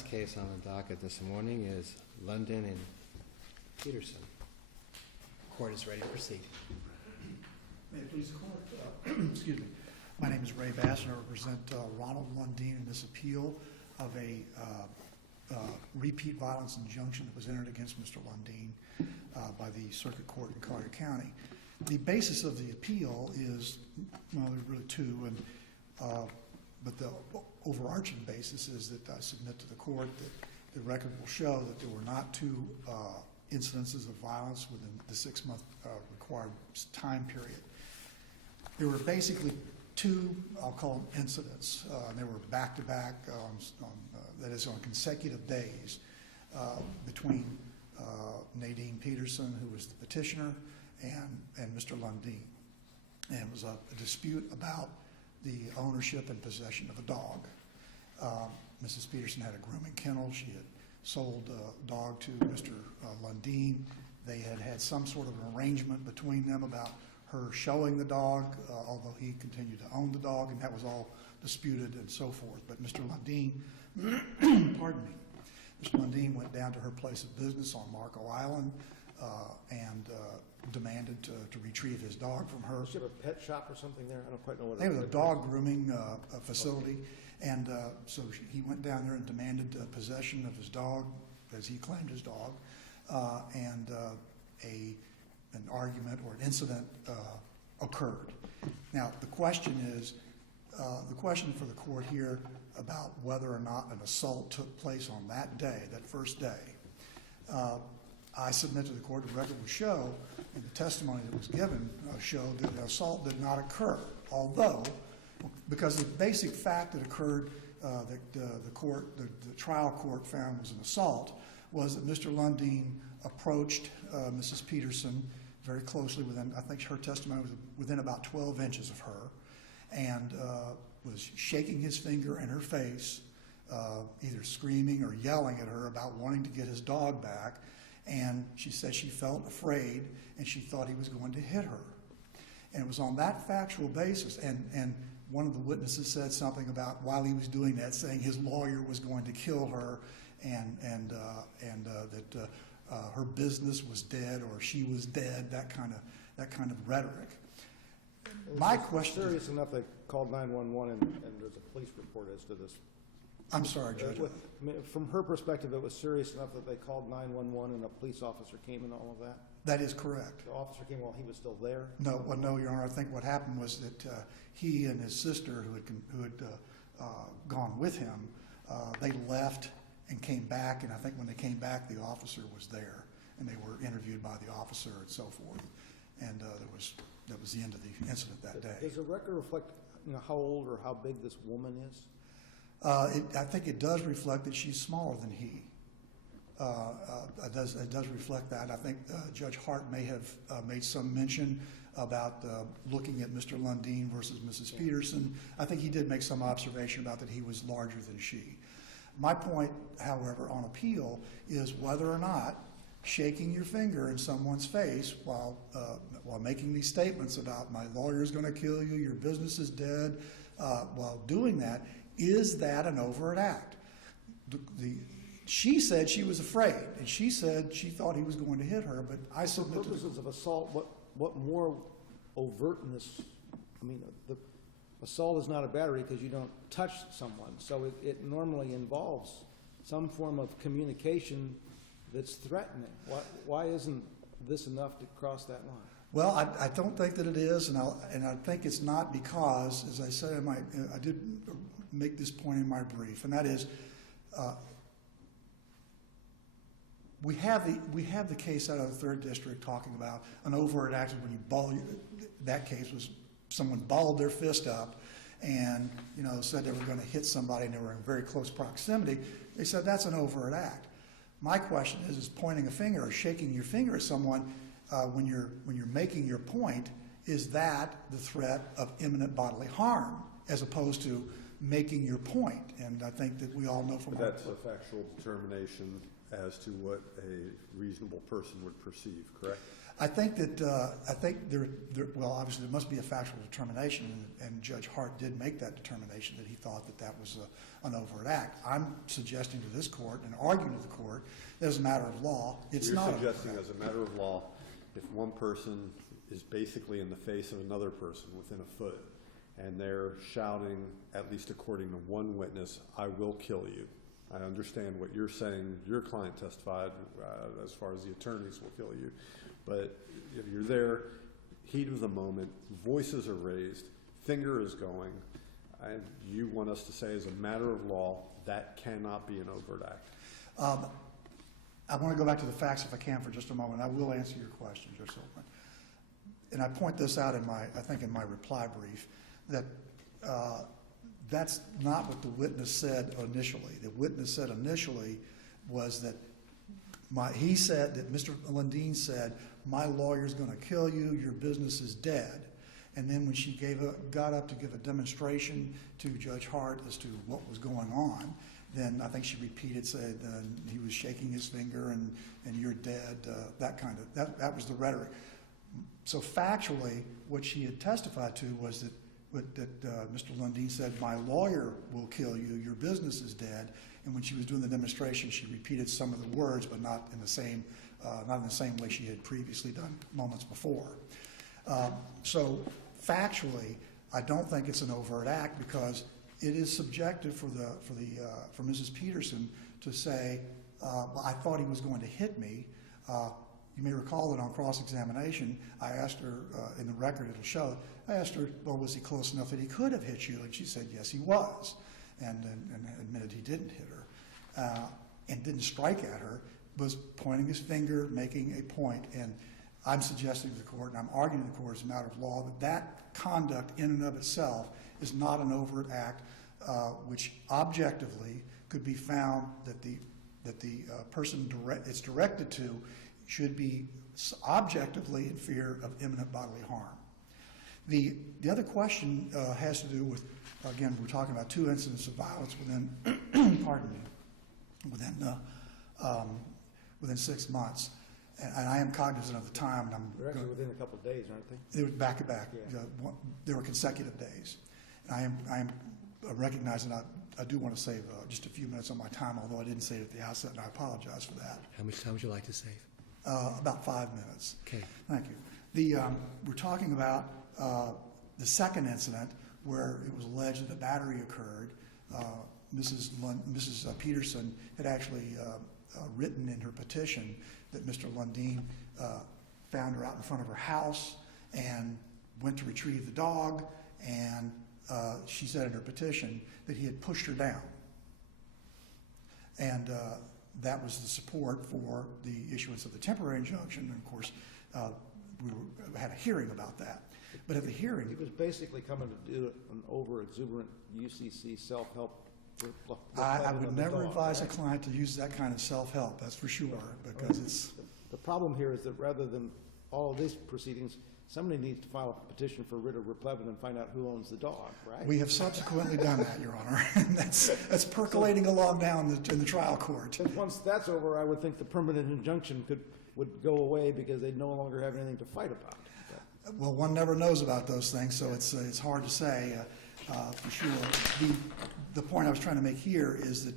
last case on the docket this morning is London and Peterson. Court is ready to proceed. May it please the court. Excuse me. My name is Ray Bass, and I represent Ronald Lundeen in this appeal of a repeat violence injunction that was entered against Mr. Lundeen by the Circuit Court in Collier County. The basis of the appeal is, well, there's really two, but the overarching basis is that I submit to the court that the record will show that there were not two incidences of violence within the 6-month required time period. There were basically two, I'll call them incidents. They were back-to-back, that is on consecutive days, between Nadine Peterson, who was the petitioner, and Mr. Lundeen. And it was a dispute about the ownership and possession of a dog. Mrs. Peterson had a grooming kennel. She had sold a dog to Mr. Lundeen. They had had some sort of an arrangement between them about her showing the dog, although he continued to own the dog, and that was all disputed and so forth. But Mr. Lundeen, pardon me, Mr. Lundeen went down to her place of business on Marco Island and demanded to retrieve his dog from her. Does she have a pet shop or something there? I don't quite know what it They is. was a dog grooming facility, and so he went down there and demanded possession of his dog, as he claimed his dog, and an argument or an incident occurred. Now, the question is, the question for the court here about whether or not an assault took place on that day, that first day. I submit to the court the record will show, and the testimony that was given showed that the assault did not occur, although, because the basic fact that occurred that the trial court found was an assault, was that Mr. Lundeen approached Mrs. Peterson very closely within, I think her testimony was within about 12 inches of her, and was shaking his finger in her face, either screaming or yelling at her about wanting to get his dog back. And she said she felt afraid and she thought he was going to hit her. And it was on that factual basis, and one of the witnesses said something about while he was doing that, saying his lawyer was going to kill her, and that her business was dead or she was dead, that kind of rhetoric. My question: serious enough they called 911 and there's a police report as to this. I'm sorry, Judge. From her perspective, it was serious enough that they called 911 and a police officer came and all of that? That is correct. The officer came while he was still there? No, well, no, Your Honor. I think what happened was that he and his sister, who had gone with him, they left and came back, and I think when they came back, the officer was there, and they were interviewed by the officer and so forth, and that was the end of the incident that day. Does the record reflect how old or how big this woman is? I think it does reflect that she's smaller than he. It does reflect that. I think Judge Hart may have made some mention about looking at Mr. Lundeen versus Mrs. Peterson. I think he did make some observation about that he was larger than she. My point, however, on appeal is whether or not shaking your finger in someone's face while making these statements about my lawyer's going to kill you, your business is dead, while doing that, is that an overt act? She said she was afraid, and she said she thought he was going to hit her, but I submit to the purposes of assault, what more overtness? I mean, the assault is not a battery because you don't touch someone, so it normally involves some form of communication that's threatening. Why isn't this enough to cross that line? Well, I don't think that it is, and I think it's not because, as I said, I did make this point in my brief, and that is, we have the case out of the 3rd District talking about an overt act when you ball. That case was someone balled their fist up and said they were going to hit somebody and they were in very close proximity. They said that's an overt act. My question is pointing a finger or shaking your finger at someone when you're making your point, is that the threat of imminent bodily harm as opposed to making your point? And I think that we all know from that's a factual determination as to what a reasonable person would perceive, correct? I think that, well, obviously there must be a factual determination, and Judge Hart did make that determination that he thought that that was an overt act. I'm suggesting to this court and arguing to the court that as a matter of law, it's not. You're suggesting as a matter of law, if one person is basically in the face of another person within a foot, and they're shouting, at least according to one witness, "I will kill you." I understand what you're saying. Your client testified as far as the attorneys will kill you. But if you're there, heat of the moment, voices are raised, finger is going, and you want us to say as a matter of law, that cannot be an overt act. I want to go back to the facts if I can for just a moment. I will answer your question, Judge Silverman. And I point this out in my reply brief, that that's not what the witness said initially. The witness said initially was that he said that Mr. Lundeen said, "My lawyer's going to kill you, your business is dead." And then when she got up to give a demonstration to Judge Hart as to what was going on, then I think she repeated, said he was shaking his finger and "you're dead," that was the rhetoric. So factually, what she had testified to was that Mr. Lundeen said, "My lawyer will kill you, your business is dead." And when she was doing the demonstration, she repeated some of the words, but not in the same way she had previously done moments before. So factually, I don't think it's an overt act because it is subjective for Mrs. Peterson to say, "Well, I thought he was going to hit me." You may recall that on cross-examination, I asked her, in the record it'll show, I asked her, "Well, was he close enough that he could have hit you?" And she said, "Yes, he was," and admitted he didn't hit her, and didn't strike at her, was pointing his finger, making a point. And I'm suggesting to the court, and I'm arguing to the court as a matter of law, that conduct in and of itself is not an overt act, which objectively could be found that the person it's directed to should be objectively in fear of imminent bodily harm. The other question has to do with, again, we're talking about 2 incidents of violence within, pardon me, within 6 months. And I am cognizant of the time. And They're actually within a couple of days, aren't they? They were back to back. Yeah. They were consecutive days. And I am recognizing I do want to save just a few minutes on my time, although I didn't say it at the outset, and I apologize for that. How much time would you like to save? About 5 minutes. Okay. Thank you. We're talking about the second incident where it was alleged that a battery occurred. Mrs. Peterson had actually written in her petition that Mr. Lundeen found her out in front of her house and went to retrieve the dog, and she said in her petition that he had pushed her down. And that was the support for the issuance of the temporary injunction. And of course, we had a hearing about that. But at the hearing, He was basically coming to do an over-exuberant UCC self-help. I would never advise a client to use that kind of self-help, that's for sure, because it's... The problem here is that rather than all of these proceedings, somebody needs to file a petition for writ of replevin and find out who owns the dog, right? We have subsequently done that, Your Honor, and that's percolating along now in the trial court. And once that's over, I would think the permanent injunction would go away because they'd no longer have anything to fight about. Well, one never knows about those things, so it's hard to say for sure. The point I was trying to make here is that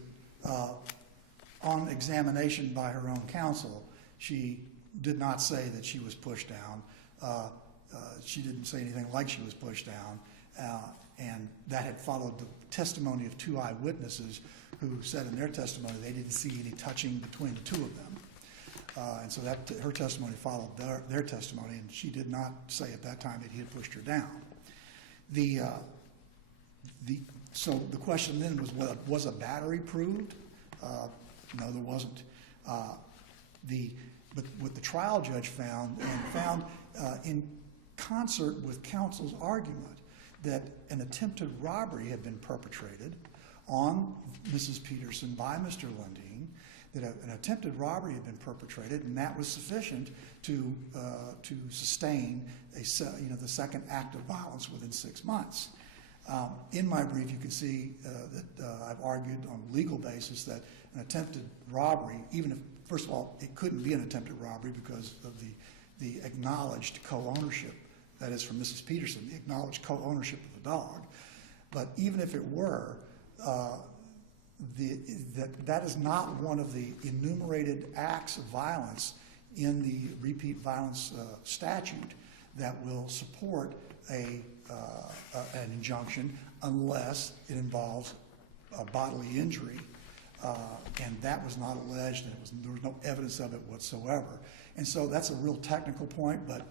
on examination by her own counsel, she did not say that she was pushed down. She didn't say anything like she was pushed down, and that had followed the testimony of 2 eyewitnesses who said in their testimony they didn't see any touching between the 2 of them. And so her testimony followed their testimony, and she did not say at that time that he had pushed her down. So the question then was a battery proved? No, there wasn't. But what the trial judge found in concert with counsel's argument that an attempted robbery had been perpetrated on Mrs. Peterson by Mr. Lundeen, that an attempted robbery had been perpetrated, and that was sufficient to sustain the second act of violence within 6 months. In my brief, you can see that I've argued on a legal basis that an attempted robbery, even if first of all, it couldn't be an attempted robbery because of the acknowledged co-ownership, that is from Mrs. Peterson, the acknowledged co-ownership of the dog. But even if it were, that is not one of the enumerated acts of violence in the repeat violence statute that will support an injunction unless it involves a bodily injury, and that was not alleged, and there was no evidence of it whatsoever. And so that's a real technical point, but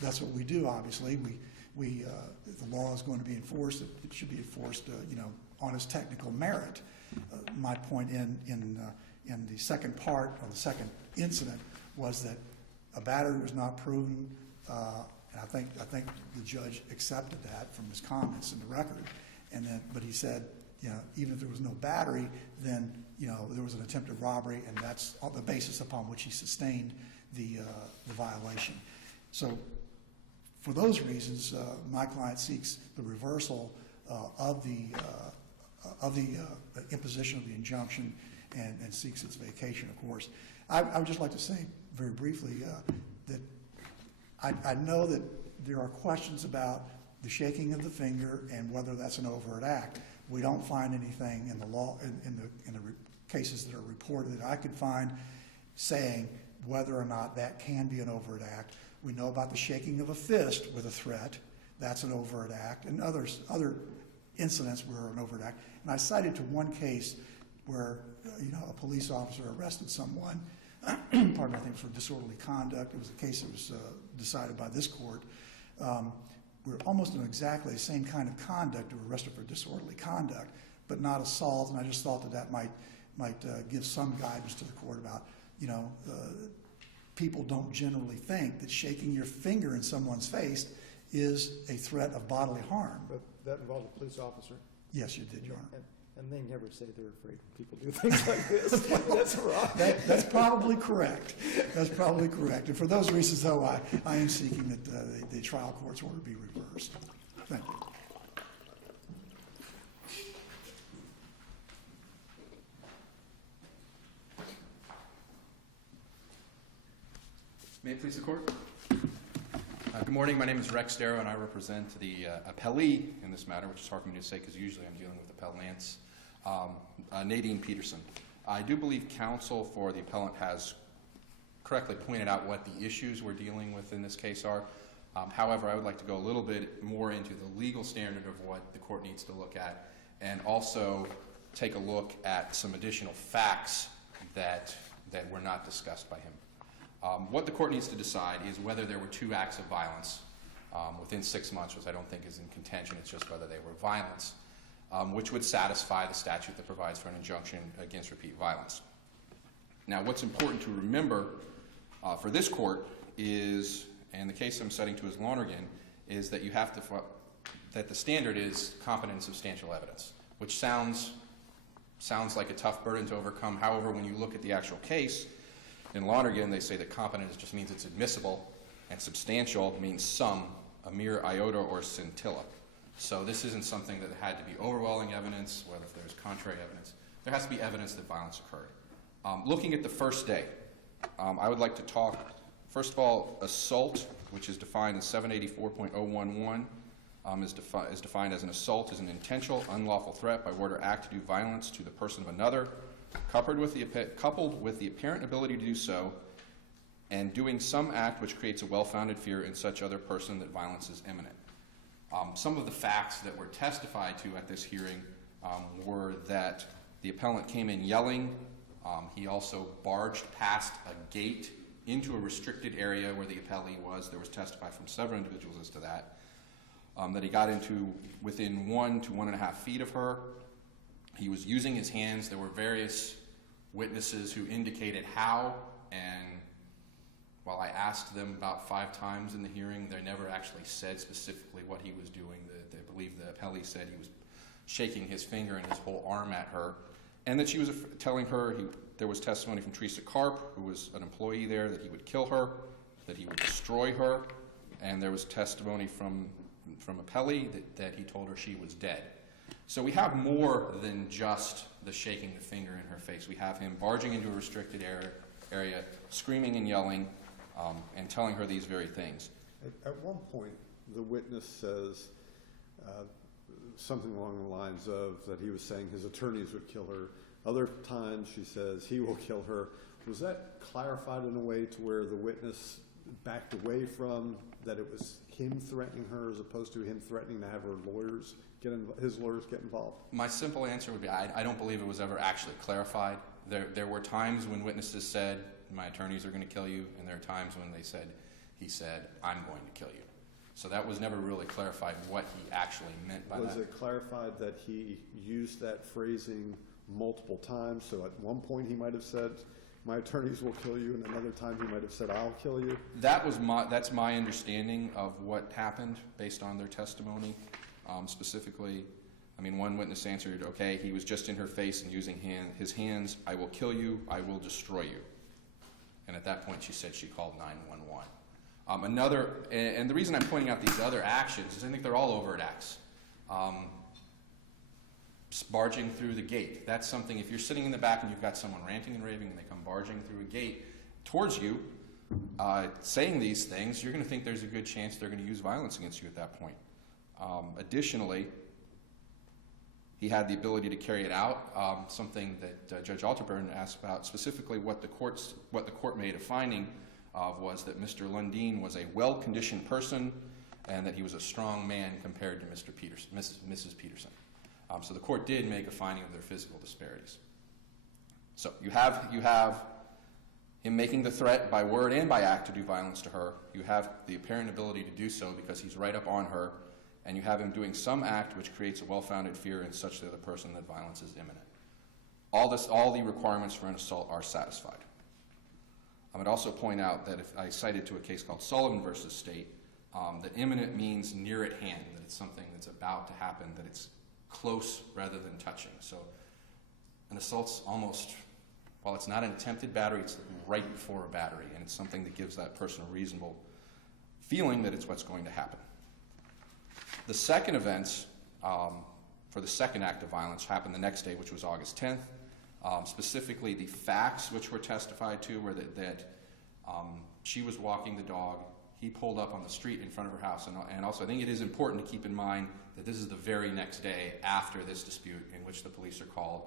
that's what we do. Obviously, if the law is going to be enforced, it should be enforced, on its technical merit. My point in the second part of the second incident was that a battery was not proven, and I think the judge accepted that from his comments in the record. And then, but he said, even if there was no battery, then there was an attempted robbery, and that's the basis upon which he sustained the violation. So, for those reasons, my client seeks the reversal of the imposition of the injunction and seeks its vacation, of course. I would just like to say very briefly that I know that there are questions about the shaking of the finger and whether that's an overt act. We don't find anything in the law, in the cases that are reported that I could find saying whether or not that can be an overt act. We know about the shaking of a fist with a threat. That's an overt act, and other incidents were an overt act. And I cited to one case where a police officer arrested someone, pardon me, I think for disorderly conduct. It was a case that was decided by this court. We're almost in exactly the same kind of conduct. We were arrested for disorderly conduct, but not assault. And I just thought that might give some guidance to the court about, people don't generally think that shaking your finger in someone's face is a threat of bodily harm. But that involved a police officer. Yes, you did, Your Honor. And they never say they're afraid when people do things like this. That's wrong. That's probably correct. That's probably correct. And for those reasons, though, I am seeking that the trial court's order be reversed. Thank you. May it please the court? Good morning. My name is Rex Darrow, and I represent the appellee in this matter, which is hard for me to say because usually I'm dealing with appellants, Nadine Peterson. I do believe counsel for the appellant has correctly pointed out what the issues we're dealing with in this case are. However, I would like to go a little bit more into the legal standard of what the court needs to look at, and also take a look at some additional facts that were not discussed by him. What the court needs to decide is whether there were two acts of violence within 6 months, which I don't think is in contention. It's just whether they were violence, which would satisfy the statute that provides for an injunction against repeat violence. Now, what's important to remember for this court is, and the case I'm citing to is Lonergan, is that you have to that the standard is competent and substantial evidence, which sounds like a tough burden to overcome. However, when you look at the actual case, in Lonergan, they say that competent just means it's admissible, and substantial means a mere iota or scintilla. So this isn't something that had to be overwhelming evidence, whether if there's contrary evidence. There has to be evidence that violence occurred. Looking at the first day, I would like to talk, first of all, assault, which is defined in 784.011, is defined as an assault as an intentional, unlawful threat by word or act to do violence to the person of another, coupled with the apparent ability to do so, and doing some act which creates a well-founded fear in such other person that violence is imminent. Some of the facts that were testified to at this hearing were that the appellant came in yelling. He also barged past a gate into a restricted area where the appellee was. There was testified from several individuals as to that. That he got into within 1 to 1.5 feet of her. He was using his hands. There were various witnesses who indicated how, and while I asked them about 5 times in the hearing, they never actually said specifically what he was doing. I believe the appellee said he was shaking his finger and his whole arm at her, and that she was telling her, there was testimony from Teresa Karp, who was an employee there, that he would kill her, that he would destroy her, and there was testimony from Appellee that he told her she was dead. So we have more than just the shaking the finger in her face. We have him barging into a restricted area, screaming and yelling and telling her these very things. At one point, the witness says something along the lines of that he was saying his attorneys would kill her. Other times she says he will kill her. Was that clarified in a way to where the witness backed away from that it was him threatening her as opposed to him threatening to have his lawyers get involved? My simple answer would be I don't believe it was ever actually clarified. There were times when witnesses said, my attorneys are going to kill you, and there are times when he said, I'm going to kill you. So that was never really clarified what he actually meant by that. Was it clarified that he used that phrasing multiple times? So at one point he might have said, my attorneys will kill you, and another time he might have said, I'll kill you? That's my understanding of what happened based on their testimony. Specifically, one witness answered, okay, he was just in her face and using his hands, I will kill you, I will destroy you. And at that point she said she called 911. And the reason I'm pointing out these other actions is I think they're all overt acts. Barging through the gate. That's something, if you're sitting in the back and you've got someone ranting and raving and they come barging through a gate towards you, saying these things, you're going to think there's a good chance they're going to use violence against you at that point. Additionally, he had the ability to carry it out, something that Judge Alterburn asked about, specifically what the court made a finding of was that Mr. Lundeen was a well-conditioned person and that he was a strong man compared to Mrs. Peterson. So the court did make a finding of their physical disparities. So you have him making the threat by word and by act to do violence to her. You have the apparent ability to do so because he's right up on her, and you have him doing some act which creates a well-founded fear in such the other person that violence is imminent. All the requirements for an assault are satisfied. I would also point out that if I cited to a case called Sullivan versus State, that imminent means near at hand, that it's something that's about to happen, that it's close rather than touching. So an assault's almost, while it's not an attempted battery, it's right before a battery, and it's something that gives that person a reasonable feeling that it's what's going to happen. The second events for the second act of violence happened the next day, which was August 10th. Specifically, the facts which were testified to were that she was walking the dog. He pulled up on the street in front of her house. And also, I think it is important to keep in mind that this is the very next day after this dispute in which the police are called.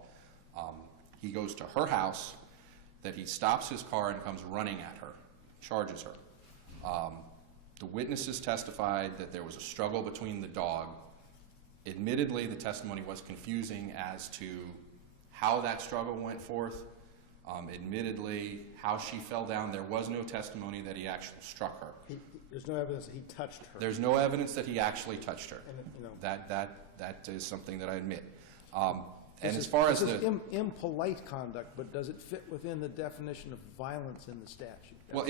He goes to her house, that he stops his car and comes running at her, charges her. The witnesses testified that there was a struggle between the dog. Admittedly, the testimony was confusing as to how that struggle went forth. Admittedly, how she fell down. There was no testimony that he actually struck her. There's no evidence that he touched her. There's no evidence that he actually touched her. And, That is something that I admit. And as far as this is impolite conduct, but does it fit within the definition of violence in the statute? Well,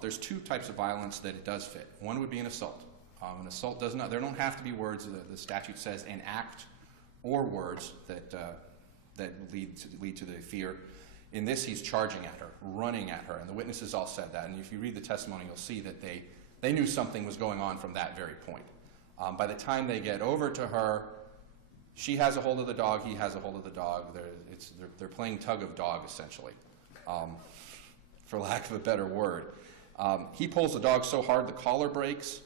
there's two types of violence that it does fit. One would be an assault. An assault does not. There don't have to be words. The statute says an act or words that lead to the fear. In this, he's charging at her, running at her, and the witnesses all said that. And if you read the testimony, you'll see that they knew something was going on from that very point. By the time they get over to her, she has a hold of the dog, he has a hold of the dog. They're playing tug of dog, essentially, for lack of a better word. He pulls the dog so hard the collar breaks.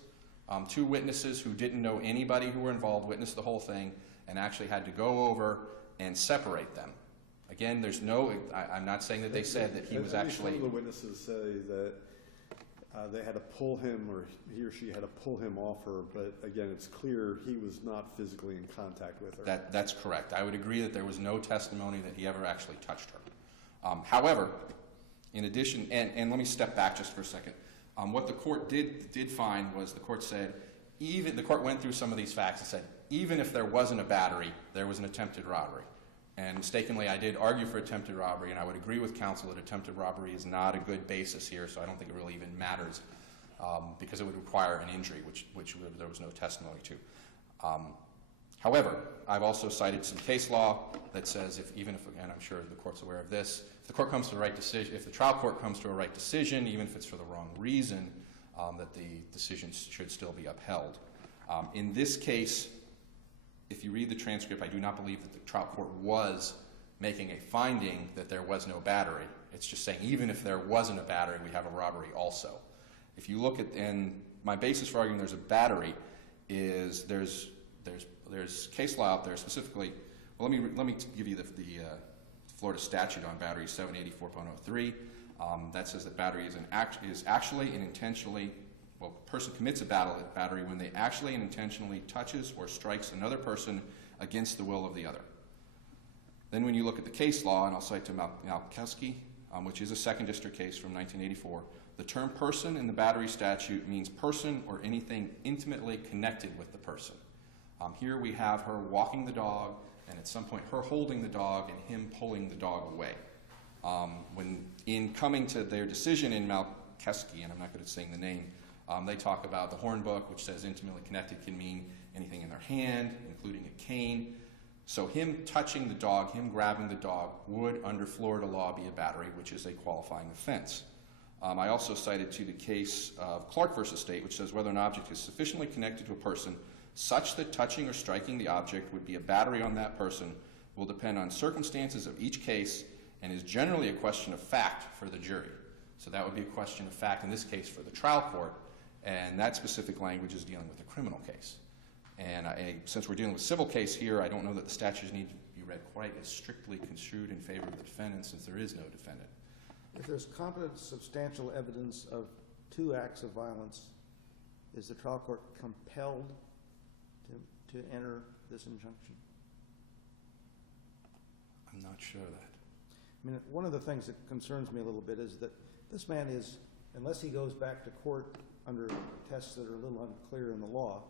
Two witnesses who didn't know anybody who were involved witnessed the whole thing and actually had to go over and separate them. Again, I'm not saying that they said that he was actually... Some of the witnesses say that they had to pull him, or he or she had to pull him off her, but again, it's clear he was not physically in contact with her. That's correct. I would agree that there was no testimony that he ever actually touched her. However, in addition, and let me step back just for a second. What the court did find was the court said, the court went through some of these facts and said, even if there wasn't a battery, there was an attempted robbery. And mistakenly, I did argue for attempted robbery, and I would agree with counsel that attempted robbery is not a good basis here, so I don't think it really even matters, because it would require an injury, which there was no testimony to. However, I've also cited some case law that says and I'm sure the court's aware of this, if the court comes to the right decision, if the trial court comes to a right decision, even if it's for the wrong reason, that the decision should still be upheld. In this case, if you read the transcript, I do not believe that the trial court was making a finding that there was no battery. It's just saying even if there wasn't a battery, we have a robbery also. If you look at, and my basis for arguing there's a battery is there's case law out there specifically. Well, let me give you the Florida statute on battery 784.03. That says that battery is actually and intentionally, well, a person commits a battery when they actually and intentionally touches or strikes another person against the will of the other. Then when you look at the case law, and I'll cite to Malkowski, which is a second district case from 1984, the term person in the battery statute means person or anything intimately connected with the person. Here we have her walking the dog, and at some point her holding the dog and him pulling the dog away. When in coming to their decision in Malkowski, and I'm not good at saying the name, they talk about the Hornbook, which says intimately connected can mean anything in their hand, including a cane. So him touching the dog, him grabbing the dog, would, under Florida law, be a battery, which is a qualifying offense. I also cited to the case of Clark versus State, which says whether an object is sufficiently connected to a person such that touching or striking the object would be a battery on that person will depend on circumstances of each case and is generally a question of fact for the jury. So that would be a question of fact in this case for the trial court, and that specific language is dealing with a criminal case. And since we're dealing with a civil case here, I don't know that the statutes need to be read quite as strictly construed in favor of the defendant, since there is no defendant. If there's competent, substantial evidence of 2 acts of violence, is the trial court compelled to enter this injunction? I'm not sure of that. I mean, one of the things that concerns me a little bit is that this man is, unless he goes back to court under tests that are a little unclear in the law,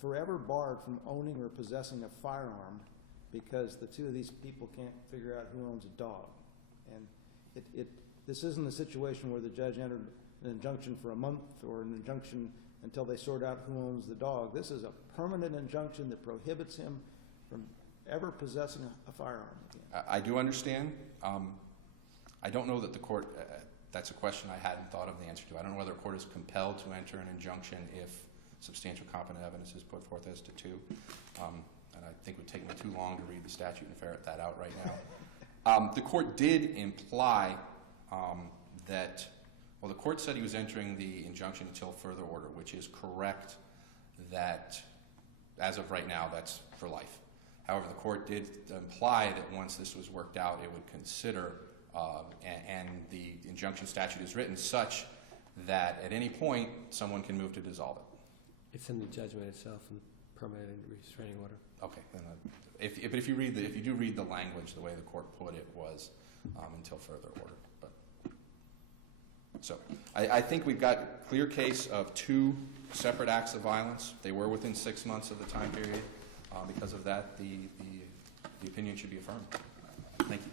forever barred from owning or possessing a firearm because the 2 of these people can't figure out who owns a dog. And this isn't a situation where the judge entered an injunction for a month or an injunction until they sort out who owns the dog. This is a permanent injunction that prohibits him from ever possessing a firearm again. I do understand. I don't know that the court, that's a question I hadn't thought of the answer to. I don't know whether a court is compelled to enter an injunction if substantial competent evidence is put forth as to 2. And I think it would take me too long to read the statute and ferret that out right now. The court did imply that, well, the court said he was entering the injunction until further order, which is correct that, as of right now, that's for life. However, the court did imply that once this was worked out, it would consider, and the injunction statute is written such that at any point, someone can move to dissolve it. It's in the judgment itself and permanent restraining order. Okay, then if you do read the language, the way the court put it was until further order. But so I think we've got a clear case of 2 separate acts of violence. They were within 6 months of the time period. Because of that, the opinion should be affirmed. Thank you.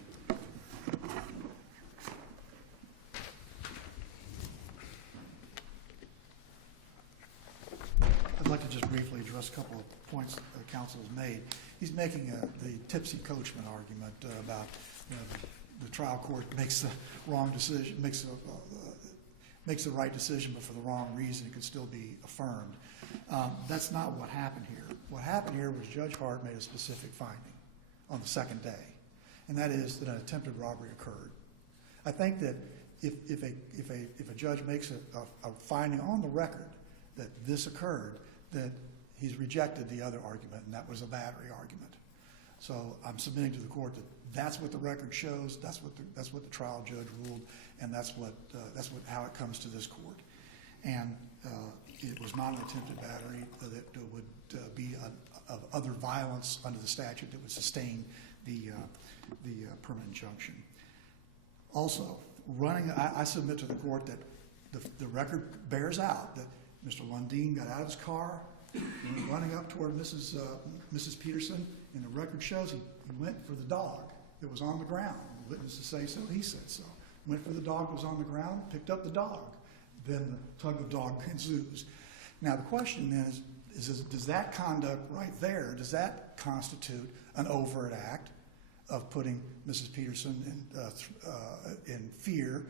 I'd like to just briefly address a couple of points that counsel has made. He's making the tipsy coachman argument about the trial court makes the wrong decision, makes the right decision, but for the wrong reason, it could still be affirmed. That's not what happened here. What happened here was Judge Hart made a specific finding on the second day, and that is that an attempted robbery occurred. I think that if a judge makes a finding on the record that this occurred, that he's rejected the other argument, and that was a battery argument. So I'm submitting to the court that that's what the record shows, that's what the trial judge ruled, and that's how it comes to this court. And it was not an attempted battery that would be of other violence under the statute that would sustain the permanent injunction. Also, I submit to the court that the record bears out that Mr. Lundeen got out of his car, running up toward Mrs. Peterson, and the record shows he went for the dog that was on the ground. The witnesses say so, he said so. Went for the dog that was on the ground, picked up the dog. Then the tug of dog ensues. Now the question then is does that conduct right there, does that constitute an overt act of putting Mrs. Peterson in fear,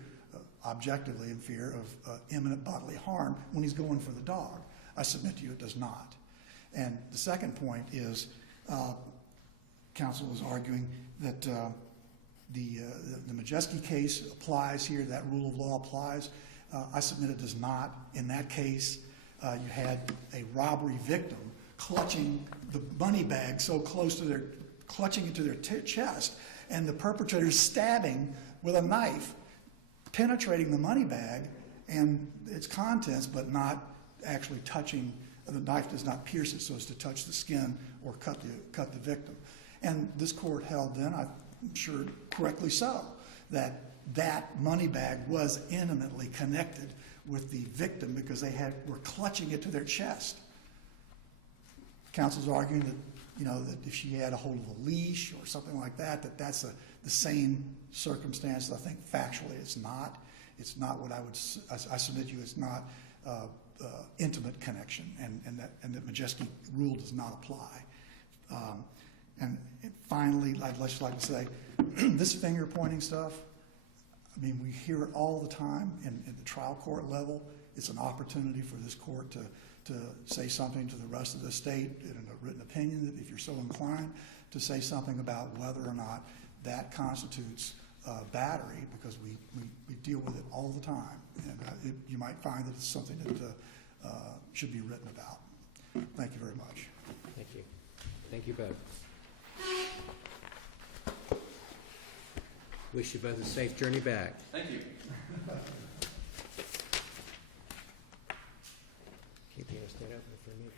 objectively in fear of imminent bodily harm when he's going for the dog? I submit to you it does not. And the second point is counsel is arguing that the Majeski case applies here, that rule of law applies. I submit it does not. In that case, you had a robbery victim clutching the money bag so close to clutching it to their chest, and the perpetrator stabbing with a knife, penetrating the money bag and its contents, but not actually touching. The knife does not pierce it so as to touch the skin or cut the victim. And this court held then, I'm sure correctly so, that money bag was intimately connected with the victim because they were clutching it to their chest. Counsel's arguing that, that if she had a hold of a leash or something like that, that's the same circumstance. I think factually it's not. It's not what I submit you. It's not intimate connection, and that Majeski rule does not apply. And finally, I'd just like to say, this finger pointing stuff, I mean, we hear it all the time in the trial court level. It's an opportunity for this court to say something to the rest of the state in a written opinion, that if you're so inclined, to say something about whether or not that constitutes battery, because we deal with it all the time. And you might find that it's something that should be written about. Thank you very much. Thank you. Thank you both. Wish you both a safe journey back. Thank you.